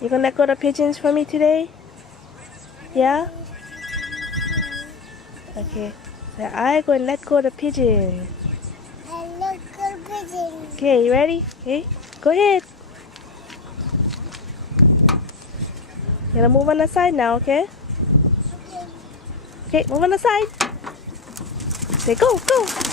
You gonna let go the pigeons for me today? Yeah? Okay. So I gonna let go the pigeon. I look good pigeon. Okay, you ready? Okay, go ahead. You're gonna move on the side now, okay? Okay, move on the side. Say go, go.